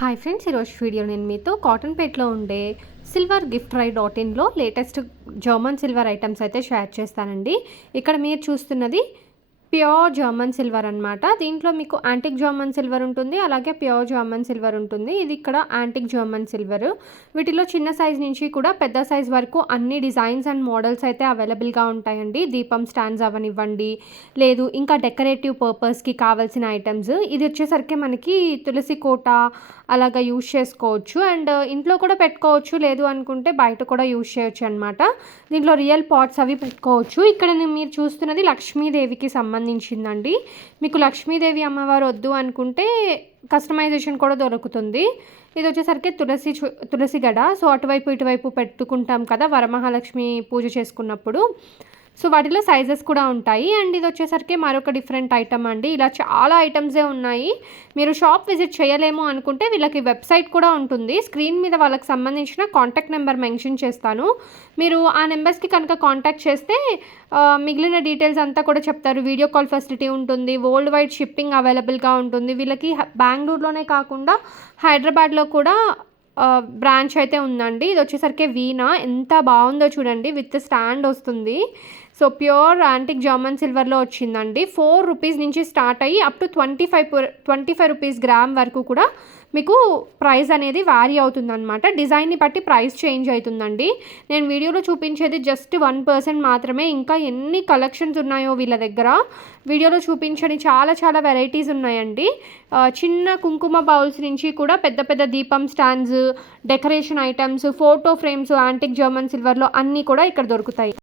Hi friends ఈరోజు video నేను మీతో కాటన్ పేట్లో ఉండే సిల్వర్ గిఫ్ట్ రై డాట్ ఇన్లో లేటెస్ట్ జర్మన్ సిల్వర్ ఐటమ్స్ అయితే షేర్ చేస్తానండి. ఇక్కడ మీరు చూస్తున్నది ప్యూర్ జర్మన్ సిల్వర్ అనమాట దీంట్లో మీకు యాంటిక్ జర్మన్ సిల్వర్ ఉంటుంది అలాగే ప్యూర్ జర్మన్ సిల్వర్ ఉంటుంది. ఇది ఇక్కడ యాంటిక్ జర్మన్ సిల్వర్ వీటిలో చిన్న సైజ్ నుంచి కూడా పెద్ద సైజ్ వరకు అన్ని డిజైన్స్ అండ్ మోడల్స్ అయితే అవైలబుల్గా ఉంటాయండి. దీపం స్టాండ్స్ అవనివ్వండి లేదు ఇంకా డెకరేటివ్ పర్పస్కి కావాల్సిన ఐటమ్స్ ఇది వచ్చేసరికి మనకి తులసి కోట అలాగా యూజ్ చేసుకోవచ్చు. అండ్ uh, ఇంట్లో కూడా పెట్టుకోవచ్చు లేదు అనుకుంటే బయట కూడా యూజ్ చేయొచ్చు అనమాట దీంట్లో రియల్ పాట్స్ అవి పెట్టుకోవచ్చు. ఇక్కడ నేను మీరు చూస్తున్నది లక్ష్మీదేవికి సంబంధించిందండి. మీకు లక్ష్మీదేవి అమ్మవారు వద్దు అనుకుంటే కస్టమైజేషన్ కూడా దొరుకుతుంది. ఇది వచ్చేసరికి తులసి తులసి గడ. సో అటువైపు ఇటువైపు పెట్టుకుంటాం కదా వరమహాలక్ష్మి పూజ చేసుకున్నప్పుడు. సో వాటిలో సైజెస్ కూడా ఉంటాయి. అండ్ ఇది వచ్చేసరికి మరొక డిఫరెంట్ ఐటమ్ అండి. ఇలా చాలా ఐటమ్సే ఉన్నాయి. మీరు షాప్ విజిట్ చేయలేము అనుకుంటే వీళ్ళకి వెబ్సైట్ కూడా ఉంటుంది. స్క్రీన్ మీద వాళ్ళకి సంబంధించిన కాంటాక్ట్ నెంబర్ మెన్షన్ చేస్తాను. మీరు ఆ నెంబర్స్కి కనుక కాంటాక్ట్ చేస్తే మిగిలిన డీటెయిల్స్ అంతా కూడా చెప్తారు. వీడియో కాల్ ఫెసిలిటీ ఉంటుంది. వరల్డ్ వైడ్ షిప్పింగ్ అవైలబుల్గా ఉంటుంది. వీళ్ళకి బెంగళూరులోనే కాకుండా హైదరాబాద్లో కూడా బ్రాంచ్ అయితే ఉందండి. ఇది వచ్చేసరికి వీణా. ఎంత బాగుందో చూడండి. విత్ స్టాండ్ వస్తుంది. సో ప్యూర్ యాంటిక్ జర్మన్ సిల్వర్లో వచ్చిందండి. ఫోర్ రూపీస్ నుంచి స్టార్ట్ అయ్యి up to twenty five twenty five rupees gram వరకు కూడా మీకు ప్రైస్ అనేది వ్యారీ అవుతుందన్నమాట. డిజైన్ని బట్టి ప్రైస్ చేంజ్ అవుతుందండి. నేను వీడియోలో చూపించేది జస్ట్ వన్ పర్సెంట్ మాత్రమే. ఇంకా ఎన్ని కలెక్షన్స్ ఉన్నాయో వీళ్ళ దగ్గర. వీడియోలో చూపించని చాలా చాలా వెరైటీస్ ఉన్నాయండి. చిన్న కుంకుమ బౌల్స్ నుంచి కూడా పెద్ద పెద్ద దీపం stands decoration items photo frames antique German సిల్వర్లో అన్నీ కూడా ఇక్కడ దొరుకుతాయి.